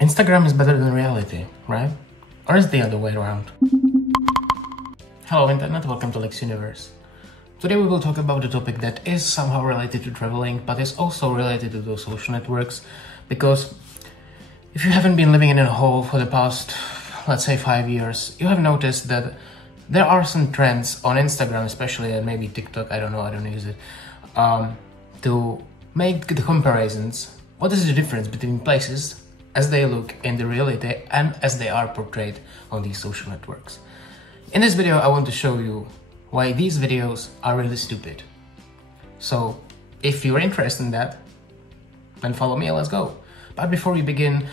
Instagram is better than reality, right? Or is it the other way around? Hello Internet, welcome to Lex Universe. Today we will talk about a topic that is somehow related to traveling, but is also related to those social networks, because if you haven't been living in a hole for the past, let's say 5 years, you have noticed that there are some trends on Instagram especially, and maybe TikTok, I don't know, I don't use it, to make the comparisons. What is the difference between places as they look in the reality and as they are portrayed on these social networks? In this video, I want to show you why these videos are really stupid. So if you're interested in that, then follow me and let's go. But before we begin,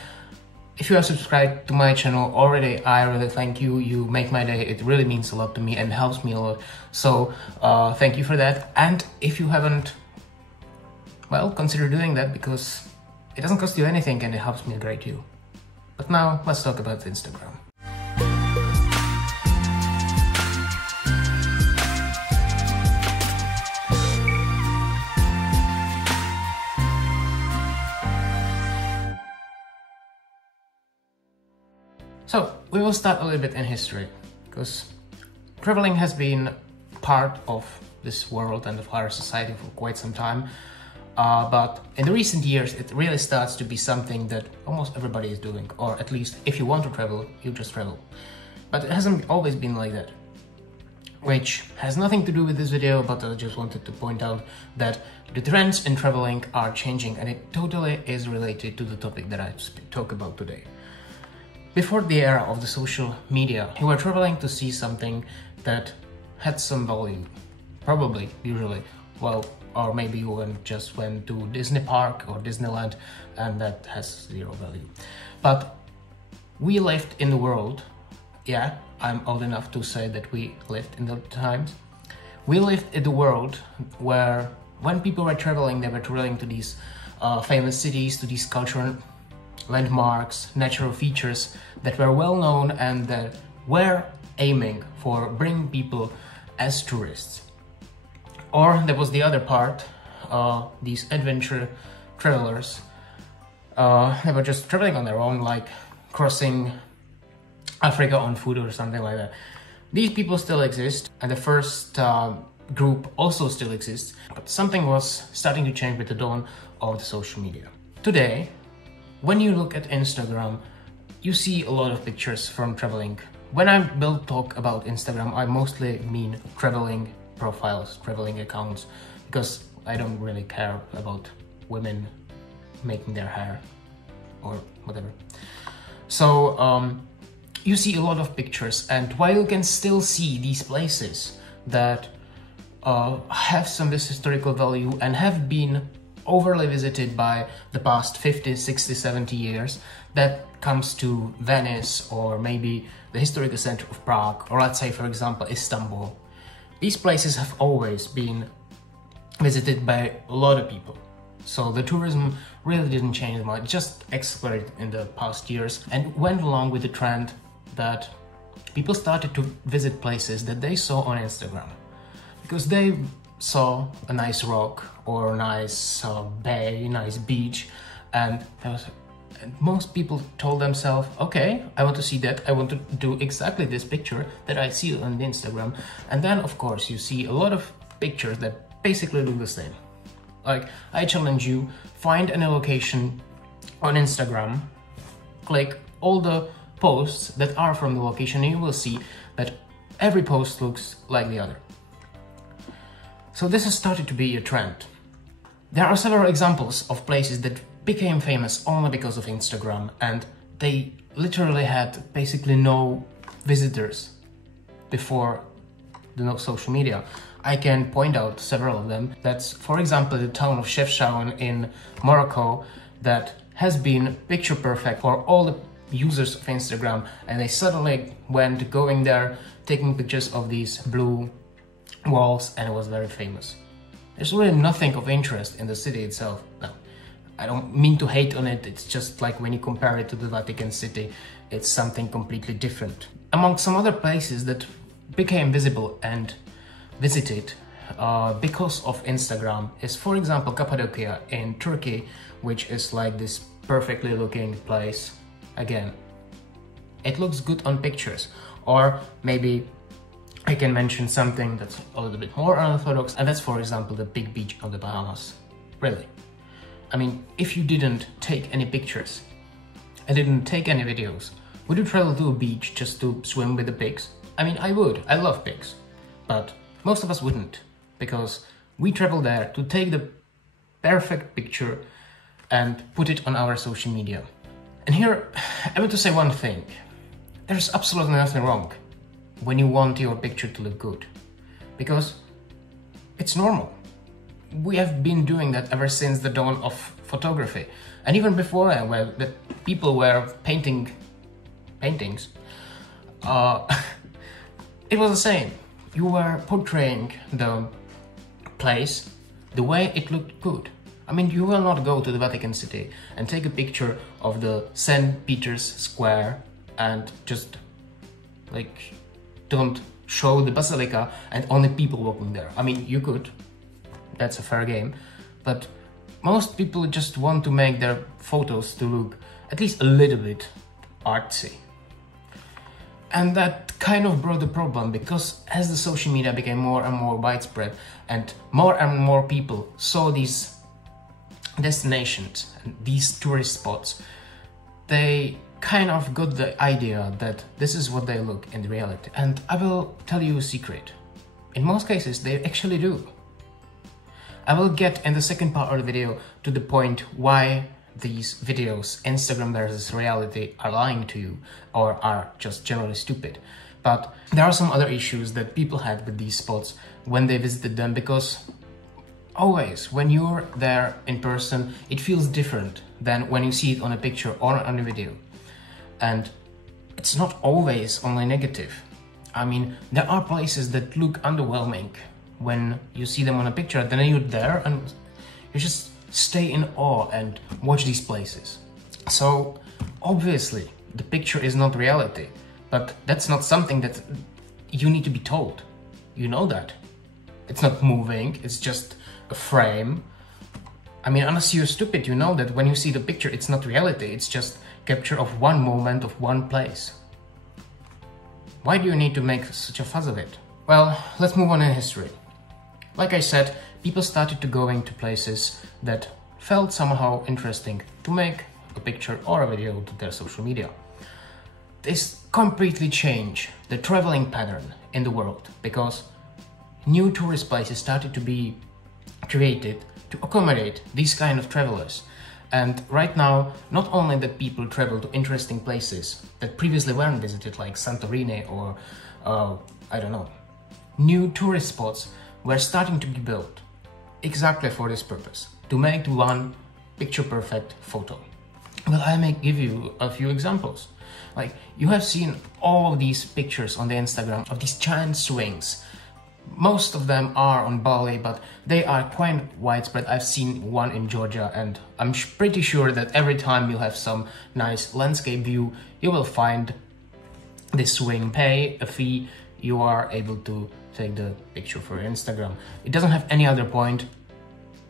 if you are subscribed to my channel already, I really thank you. You make my day. It really means a lot to me and helps me a lot. So thank you for that. And if you haven't, well, consider doing that, because it doesn't cost you anything and it helps me a great deal. But now let's talk about Instagram. So we will start a little bit in history, because traveling has been part of this world and of our society for quite some time. But in the recent years, it really starts to be something that almost everybody is doing, or at least if you want to travel, you just travel. But it hasn't always been like that, which has nothing to do with this video, but I just wanted to point out that the trends in traveling are changing, and it totally is related to the topic that I talk about today. Before the era of the social media, you were traveling to see something that had some value, probably, usually, well, or maybe you just went to Disney Park or Disneyland, and that has zero value. But we lived in the world, yeah, I'm old enough to say that we lived in the times. We lived in the world where when people were traveling, they were traveling to these famous cities, to these cultural landmarks, natural features that were well known and that were aiming for bringing people as tourists. Or there was the other part, these adventure travelers. They were just traveling on their own, like crossing Africa on foot or something like that. These people still exist, and the first group also still exists, but something was starting to change with the dawn of the social media. Today, when you look at Instagram, you see a lot of pictures from traveling. When I will talk about Instagram, I mostly mean traveling profiles, traveling accounts, because I don't really care about women making their hair or whatever. So you see a lot of pictures, and while you can still see these places that have some historical value and have been overly visited by the past 50, 60, 70 years, that comes to Venice or maybe the historical center of Prague, or let's say, for example, Istanbul. These places have always been visited by a lot of people. So the tourism really didn't change much, just accelerated in the past years and went along with the trend that people started to visit places that they saw on Instagram, because they saw a nice rock or a nice bay, nice beach, and most people told themselves, okay, I want to see that, I want to do exactly this picture that I see on the Instagram. And then of course you see a lot of pictures that basically look the same. Like, I challenge you, find any location on Instagram, click all the posts that are from the location, and you will see that every post looks like the other. So this has started to be a trend. There are several examples of places that became famous only because of Instagram, and they literally had basically no visitors before the social media. I can point out several of them. That's, for example, the town of Chefchaouen in Morocco, that has been picture perfect for all the users of Instagram, and they suddenly went going there, taking pictures of these blue walls, and it was very famous. There's really nothing of interest in the city itself. No, I don't mean to hate on it, it's just like when you compare it to the Vatican City, it's something completely different. Among some other places that became visible and visited because of Instagram is, for example, Cappadocia in Turkey, which is like this perfectly looking place again, it looks good on pictures. Or maybe I can mention something that's a little bit more unorthodox, and that's, for example, the big beach of the Bahamas. Really. I mean, if you didn't take any pictures and didn't take any videos, would you travel to a beach just to swim with the pigs? I mean, I would. I love pigs. But most of us wouldn't, because we travel there to take the perfect picture and put it on our social media. And here, I want to say one thing. There's absolutely nothing wrong when you want your picture to look good, because it's normal. We have been doing that ever since the dawn of photography, and even before that, where the people were painting paintings, it was the same. You were portraying the place the way it looked good. I mean, you will not go to the Vatican City and take a picture of the St. Peter's Square and just like don't show the basilica and only people walking there. I mean, you could, that's a fair game, but most people just want to make their photos to look at least a little bit artsy. And that kind of brought the problem, because as the social media became more and more widespread and more people saw these destinations and these tourist spots, they kind of got the idea that this is what they look in reality. And I will tell you a secret. In most cases, they actually do. I will get in the second part of the video to the point why these videos, Instagram versus reality, are lying to you or are just generally stupid. But there are some other issues that people had with these spots when they visited them, because always when you're there in person, it feels different than when you see it on a picture or on a video. And it's not always only negative. I mean, there are places that look underwhelming when you see them on a picture, then you're there and you just stay in awe and watch these places. So obviously the picture is not reality, but that's not something that you need to be told. You know that. It's not moving, it's just a frame. I mean, unless you're stupid, you know that when you see the picture, it's not reality, it's just capture of one moment of one place. Why do you need to make such a fuss of it? Well, let's move on in history. Like I said, people started to go into places that felt somehow interesting to make a picture or a video to their social media. This completely changed the traveling pattern in the world, because new tourist places started to be created to accommodate these kind of travelers. And right now, not only that people travel to interesting places that previously weren't visited, like Santorini or, I don't know, new tourist spots were starting to be built exactly for this purpose, to make one picture-perfect photo. Well, I may give you a few examples. Like, you have seen all of these pictures on the Instagram of these giant swings. Most of them are on Bali, but they are quite widespread. I've seen one in Georgia, and I'm pretty sure that every time you have some nice landscape view, you will find this swing. Pay a fee, you are able to take the picture for your Instagram. It doesn't have any other point.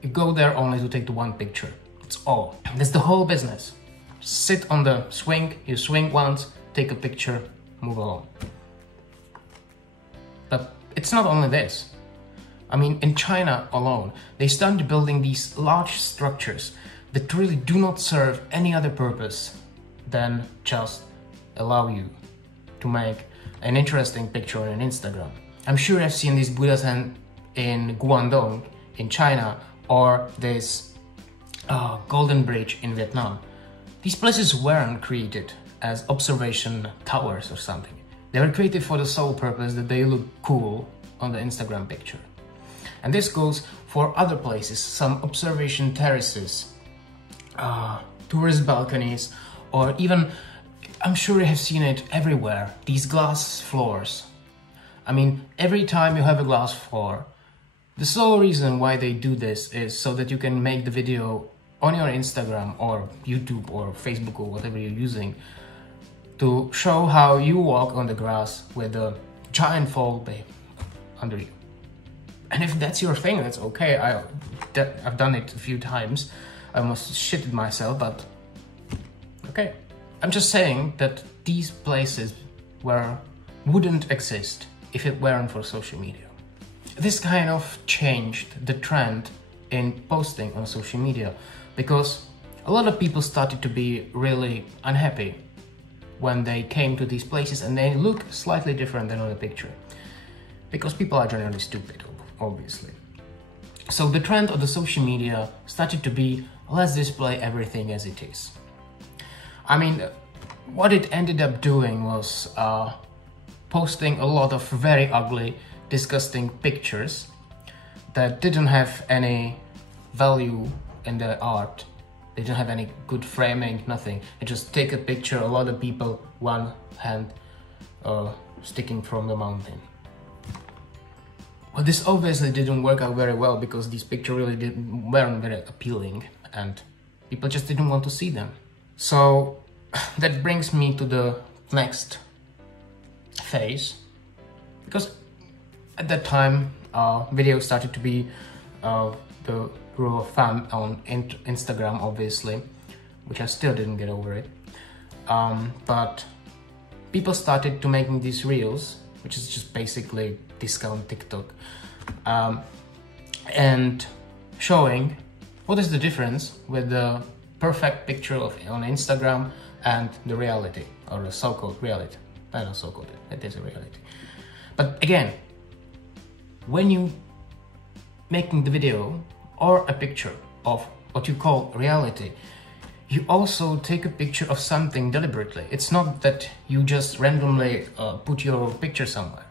You go there only to take the one picture. That's all. That's the whole business. Sit on the swing, you swing once, take a picture, move along. But it's not only this. I mean, in China alone, they started building these large structures that really do not serve any other purpose than just allow you to make an interesting picture on Instagram. I'm sure I've seen these Buddhas in Guangdong in China, or this Golden Bridge in Vietnam. These places weren't created as observation towers or something. They were created for the sole purpose that they look cool on the Instagram picture. And this goes for other places, some observation terraces, tourist balconies, or even, I'm sure you have seen it everywhere, these glass floors. I mean, every time you have a glass floor, the sole reason why they do this is so that you can make the video on your Instagram or YouTube or Facebook or whatever you're using to show how you walk on the grass with a giant fall under you. And if that's your thing, that's okay. I've done it a few times. I almost shitted myself, but okay. I'm just saying that these places wouldn't exist if it weren't for social media. This kind of changed the trend in posting on social media, because a lot of people started to be really unhappy when they came to these places and they look slightly different than on the picture. Because people are generally stupid, obviously. So the trend of the social media started to be, let's display everything as it is. I mean, what it ended up doing was posting a lot of very ugly, disgusting pictures that didn't have any value in the art. They didn't have any good framing, nothing. They just take a picture, a lot of people, one hand sticking from the mountain. Well, this obviously didn't work out very well, because these pictures really weren't very appealing and people just didn't want to see them. So that brings me to the next phase, because at that time video started to be the rule of thumb on Instagram, obviously, which I still didn't get over it. But people started to making these reels, which is just basically discount TikTok, and showing what is the difference with the perfect picture on Instagram and the reality, or the so-called reality. I don't so-called it is a reality. But again, when you making the video or a picture of what you call reality, you also take a picture of something deliberately. It's not that you just randomly put your picture somewhere.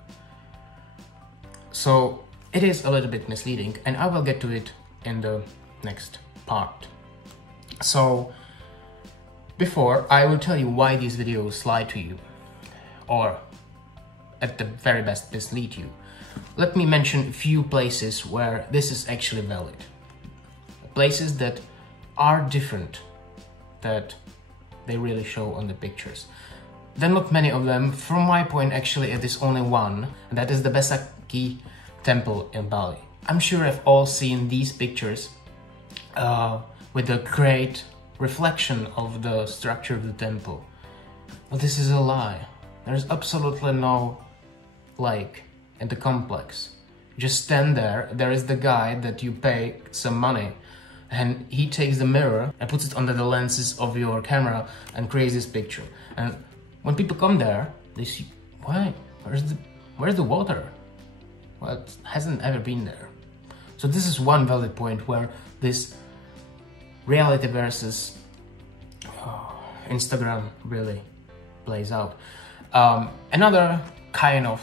So it is a little bit misleading, and I will get to it in the next part. So before, I will tell you why these videos lie to you, or at the very best mislead you. Let me mention a few places where this is actually valid. Places that are different, that they really show on the pictures. There are not many of them. From my point, actually, it is only one, and that is the Besakih temple in Bali. I'm sure you've all seen these pictures with the great reflection of the structure of the temple. But this is a lie. There's absolutely no lake in the complex. You just stand there, there is the guy that you pay some money, and he takes the mirror and puts it under the lenses of your camera and creates this picture. And when people come there, they see, why? Where's the water? Well, it hasn't ever been there. So this is one valid point where this reality versus Instagram really plays out. Another kind of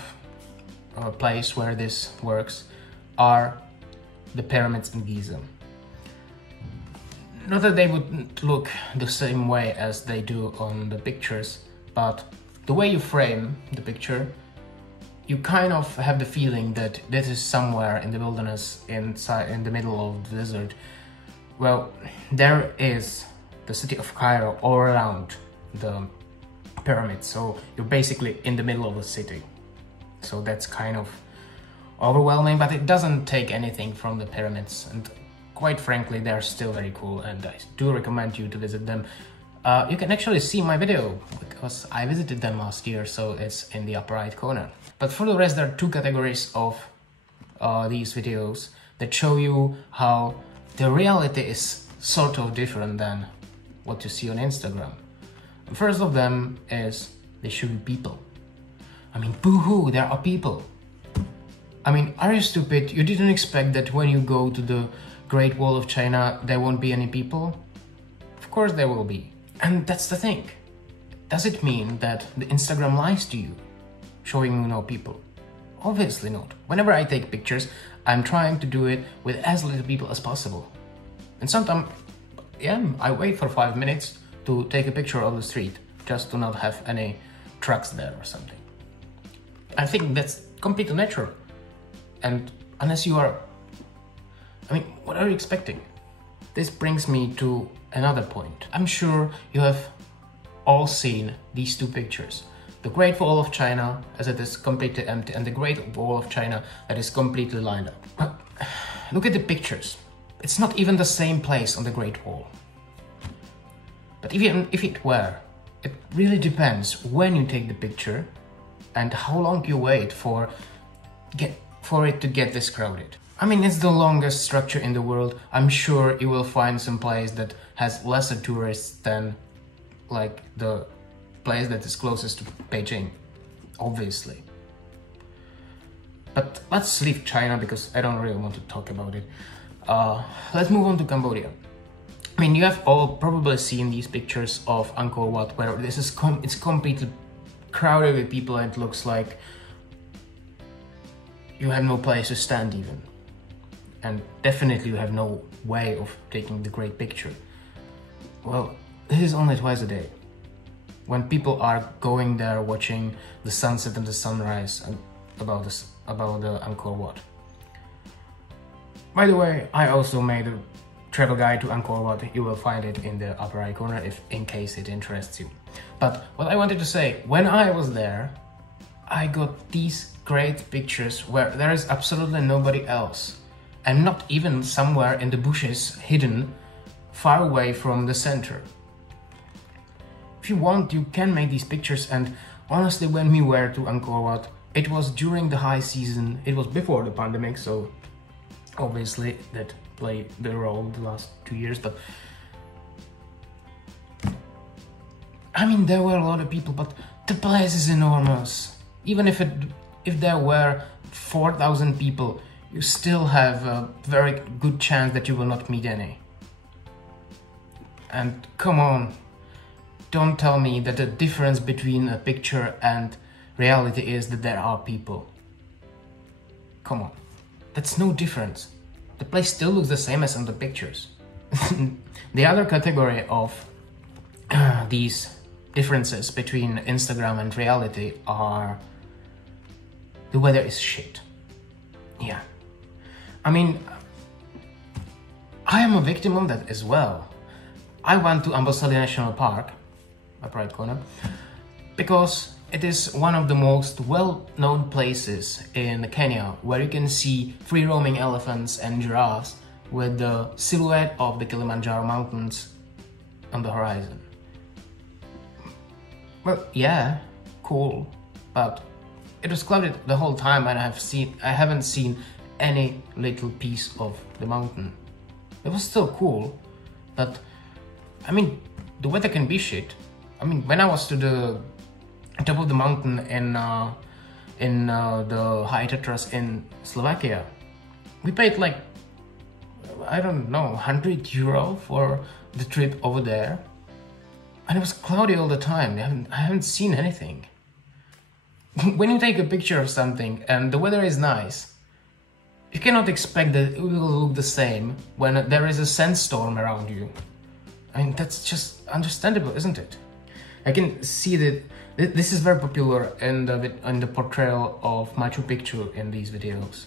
place where this works are the pyramids in Giza. Not that they would look the same way as they do on the pictures, but the way you frame the picture, you kind of have the feeling that this is somewhere in the wilderness, in the middle of the desert. Well, there is the city of Cairo all around the pyramids, so you're basically in the middle of the city. So that's kind of overwhelming, but it doesn't take anything from the pyramids, and quite frankly, they're still very cool, and I do recommend you to visit them. You can actually see my video, because I visited them last year, so it's in the upper right corner. But for the rest, there are two categories of these videos that show you how the reality is sort of different than what you see on Instagram. The first of them is they show you people. I mean, boo-hoo, there are people. I mean, are you stupid? You didn't expect that when you go to the Great Wall of China, there won't be any people? Of course there will be. And that's the thing. Does it mean that the Instagram lies to you, showing you no people? Obviously not. Whenever I take pictures, I'm trying to do it with as little people as possible. And sometimes, yeah, I wait for 5 minutes to take a picture of the street, just to not have any trucks there or something. I think that's completely natural. And unless you are, I mean, what are you expecting? This brings me to another point. I'm sure you have all seen these two pictures. The Great Wall of China, as it is completely empty, and the Great Wall of China that is completely lined up. But look at the pictures. It's not even the same place on the Great Wall. But even if it were, it really depends when you take the picture and how long you wait for it to get this crowded. I mean, it's the longest structure in the world. I'm sure you will find some place that has lesser tourists than like the place that is closest to Beijing, obviously. But let's leave China because I don't really want to talk about it. Let's move on to Cambodia. I mean, you have all probably seen these pictures of Angkor Wat where this is it's completely crowded with people and it looks like you have no place to stand even. And definitely you have no way of taking the great picture. Well, this is only twice a day. When people are going there watching the sunset and the sunrise about the Angkor Wat. By the way, I also made a travel guide to Angkor Wat. You will find it in the upper right corner in case it interests you. But what I wanted to say, when I was there, I got these great pictures where there is absolutely nobody else. And not even somewhere in the bushes hidden far away from the center. If you want, you can make these pictures, and honestly, when we were to Angkor Wat, it was during the high season. It was before the pandemic, so obviously that played the role the last 2 years, but I mean, there were a lot of people, but the place is enormous. Even if there were 4,000 people, you still have a very good chance that you will not meet any. And come on, don't tell me that the difference between a picture and reality is that there are people. Come on, that's no difference. The place still looks the same as on the pictures. The other category of these differences between Instagram and reality are the weather is shit. Yeah. I mean, I am a victim of that as well. I went to Amboseli National Park, upper right corner, because it is one of the most well-known places in Kenya where you can see free-roaming elephants and giraffes with the silhouette of the Kilimanjaro mountains on the horizon. Well, yeah, cool, but it was clouded the whole time and I haven't seen any little piece of the mountain. It was still cool, but I mean, the weather can be shit. I mean, when I was to the top of the mountain in the High Tatras in Slovakia, we paid like, I don't know, 100 euro for the trip over there. And it was cloudy all the time. I haven't seen anything. When you take a picture of something and the weather is nice, you cannot expect that it will look the same when there is a sandstorm around you. I mean, that's just understandable, isn't it? I can see that this is very popular in the portrayal of Machu Picchu in these videos.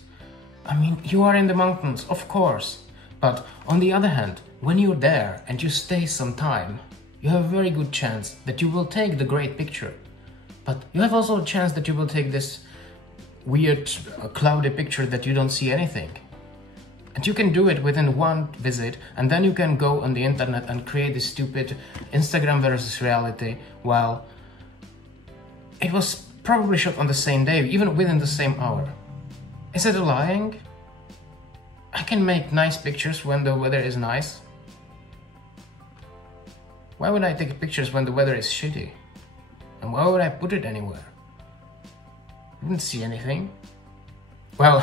I mean, you are in the mountains, of course. But on the other hand, when you're there and you stay some time, you have a very good chance that you will take the great picture. But you have also a chance that you will take this weird, cloudy picture that you don't see anything. And you can do it within one visit, and then you can go on the internet and create this stupid Instagram versus reality, while it was probably shot on the same day, even within the same hour. Is it lying? I can make nice pictures when the weather is nice. Why would I take pictures when the weather is shitty? And why would I put it anywhere? I didn't see anything. Well,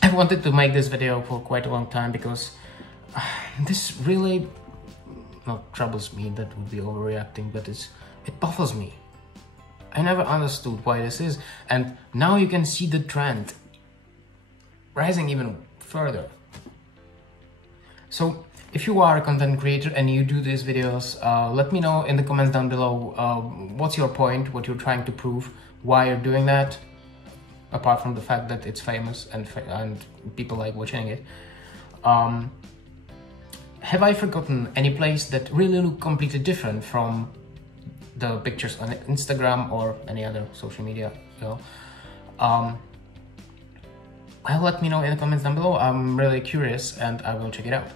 I wanted to make this video for quite a long time because this really not troubles me, that would be overreacting, but it baffles me. I never understood why this is, and now you can see the trend rising even further. So if you are a content creator and you do these videos, let me know in the comments down below what's your point, what you're trying to prove, why you're doing that, apart from the fact that it's famous and people like watching it. Have I forgotten any place that really look completely different from the pictures on Instagram or any other social media? Well, let me know in the comments down below. I'm really curious and I will check it out.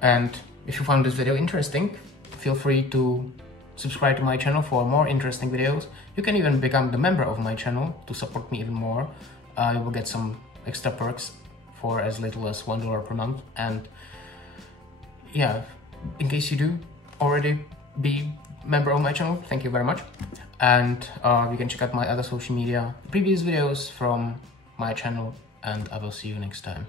And if you found this video interesting, feel free to subscribe to my channel for more interesting videos. You can even become the member of my channel to support me even more. You will get some extra perks for as little as $1 per month. And yeah, in case you do already be member of my channel, thank you very much. And you can check out my other social media, previous videos from my channel, and I will see you next time.